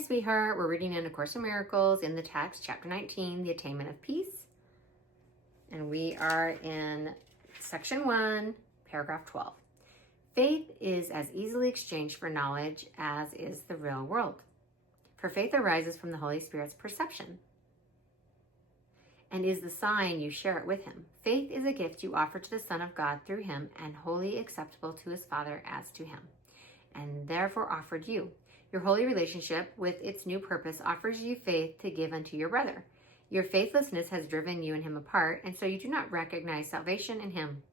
sweetheart. We're reading in A Course in Miracles in the text, chapter 19, the attainment of peace. And we are in section 1, paragraph 12. Faith is as easily exchanged for knowledge as is the real world. For faith arises from the Holy Spirit's perception and is the sign you share it with him. Faith is a gift you offer to the Son of God through him and wholly acceptable to his Father as to him, and therefore offered you. Your holy relationship with its new purpose offers you faith to give unto your brother. Your faithlessness has driven you and him apart, and so you do not recognize salvation in him.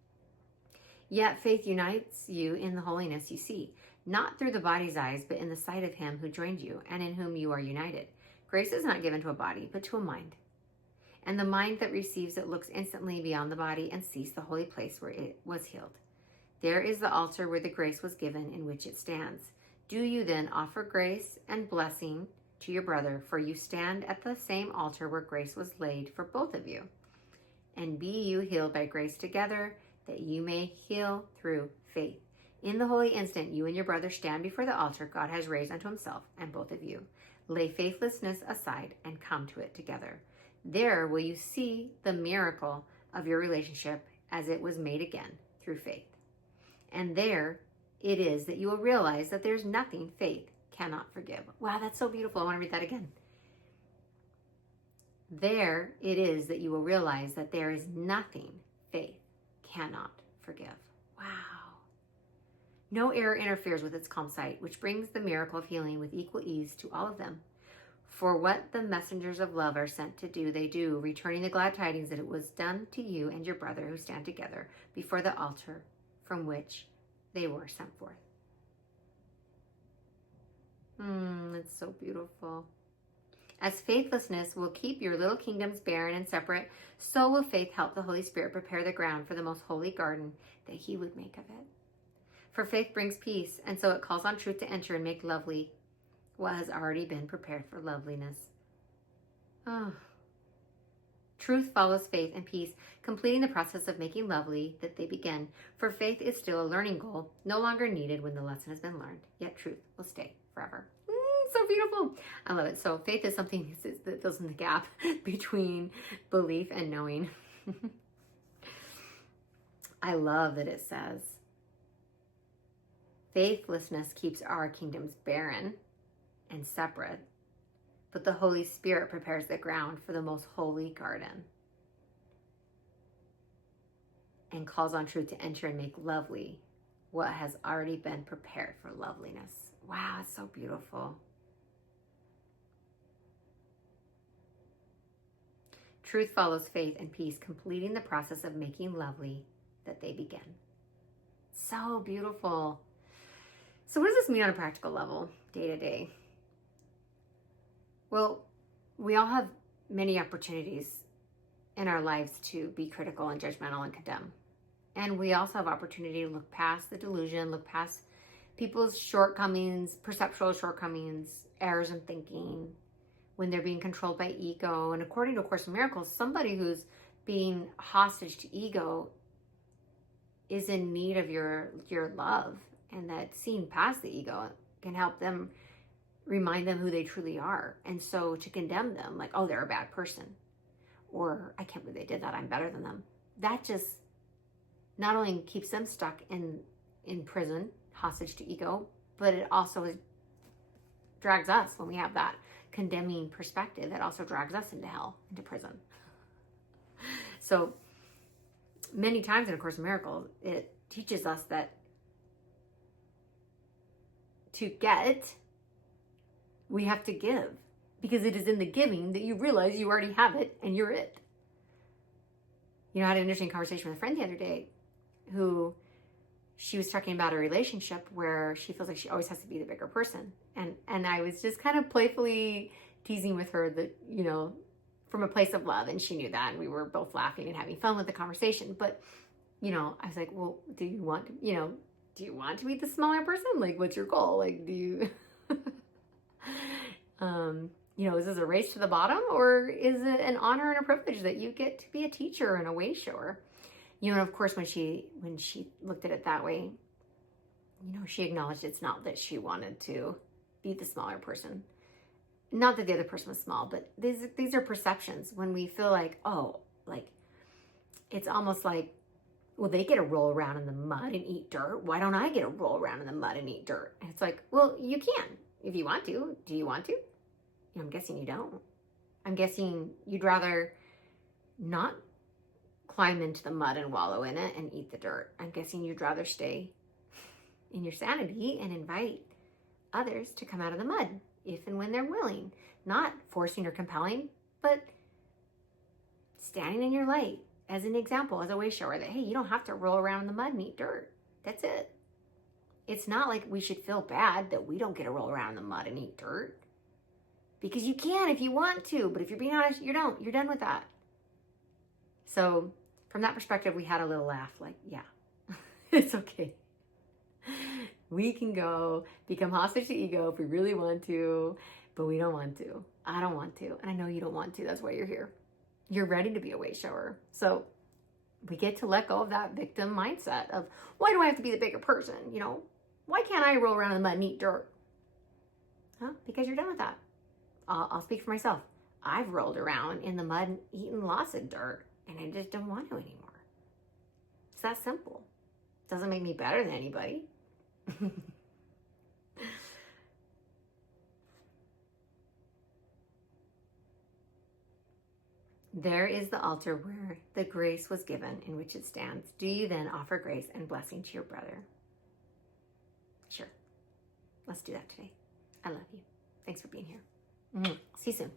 Yet faith unites you in the holiness you see, not through the body's eyes, but in the sight of him who joined you and in whom you are united. Grace is not given to a body, but to a mind. And the mind that receives it looks instantly beyond the body and sees the holy place where it was healed. There is the altar where the grace was given, in which it stands. Do you then offer grace and blessing to your brother, for you stand at the same altar where grace was laid for both of you. And be you healed by grace together, that you may heal through faith. In the holy instant, you and your brother stand before the altar God has raised unto himself, and both of you lay faithlessness aside and come to it together. There will you see the miracle of your relationship as it was made again through faith. And there it is that you will realize that there's nothing faith cannot forgive. Wow, that's so beautiful. I want to read that again. There it is that you will realize that there is nothing faith cannot forgive. Wow. No error interferes with its calm sight, which brings the miracle of healing with equal ease to all of them. For what the messengers of love are sent to do, they do, returning the glad tidings that it was done to you and your brother who stand together before the altar from which they were sent forth. It's so beautiful. As faithlessness will keep your little kingdoms barren and separate, so will faith help the Holy Spirit prepare the ground for the most holy garden that he would make of it. For faith brings peace, and so it calls on truth to enter and make lovely what has already been prepared for loveliness. Truth follows faith and peace, completing the process of making lovely that they begin. For faith is still a learning goal, no longer needed when the lesson has been learned, yet truth will stay forever. So beautiful. I love it. So faith is something that fills in the gap between belief and knowing. I love that it says, faithlessness keeps our kingdoms barren and separate, but the Holy Spirit prepares the ground for the most holy garden and calls on truth to enter and make lovely what has already been prepared for loveliness. Wow, it's so beautiful. Truth follows faith and peace, completing the process of making lovely that they begin. So beautiful. So what does this mean on a practical level, day to day? Well, we all have many opportunities in our lives to be critical and judgmental and condemn. And we also have opportunity to look past the delusion, look past people's shortcomings, perceptual shortcomings, errors in thinking, when they're being controlled by ego. And according to A Course in Miracles, somebody who's being hostage to ego is in need of your love, and that seeing past the ego can help them remind them who they truly are. And so to condemn them, like, oh, they're a bad person, or I can't believe they did that, I'm better than them, that just not only keeps them stuck in prison, hostage to ego, but it also drags us, when we have that condemning perspective, it also drags us into hell, into prison. So many times in A Course in Miracles, it teaches us that to get, we have to give, because it is in the giving that you realize you already have it and you're it. You know, I had an interesting conversation with a friend the other day who she was talking about a relationship where she feels like she always has to be the bigger person. And I was just kind of playfully teasing with her that, you know, from a place of love. And she knew that. And we were both laughing and having fun with the conversation. But, you know, I was like, well, do you want to be the smaller person? Like, what's your goal? Like, do you, is this a race to the bottom, or is it an honor and a privilege that you get to be a teacher and a way shower? You know, of course, when she looked at it that way, you know, she acknowledged it's not that she wanted to be the smaller person. not that the other person was small, but these are perceptions when we feel like, oh, like it's almost like, well, they get to roll around in the mud and eat dirt. Why don't I get to roll around in the mud and eat dirt? And it's like, well, you can if you want to. Do you want to? I'm guessing you don't. I'm guessing you'd rather not climb into the mud and wallow in it and eat the dirt. I'm guessing you'd rather stay in your sanity and invite others to come out of the mud if and when they're willing. Not forcing or compelling, but standing in your light as an example, as a way shower that, hey, you don't have to roll around in the mud and eat dirt. That's it. It's not like we should feel bad that we don't get to roll around in the mud and eat dirt. Because you can if you want to, but if you're being honest, you don't. You're done with that. So from that perspective, we had a little laugh like, yeah, it's okay. We can go become hostage to ego if we really want to, but we don't want to. I don't want to. And I know you don't want to. That's why you're here. You're ready to be a way shower. So we get to let go of that victim mindset of, why do I have to be the bigger person? You know, why can't I roll around in the mud and eat dirt? Huh? Because you're done with that. I'll speak for myself. I've rolled around in the mud and eaten lots of dirt, and I just don't want to anymore. It's that simple. Doesn't make me better than anybody. There is the altar where the grace was given, in which it stands. Do you then offer grace and blessing to your brother? Sure. Let's do that today. I love you. Thanks for being here. See you soon.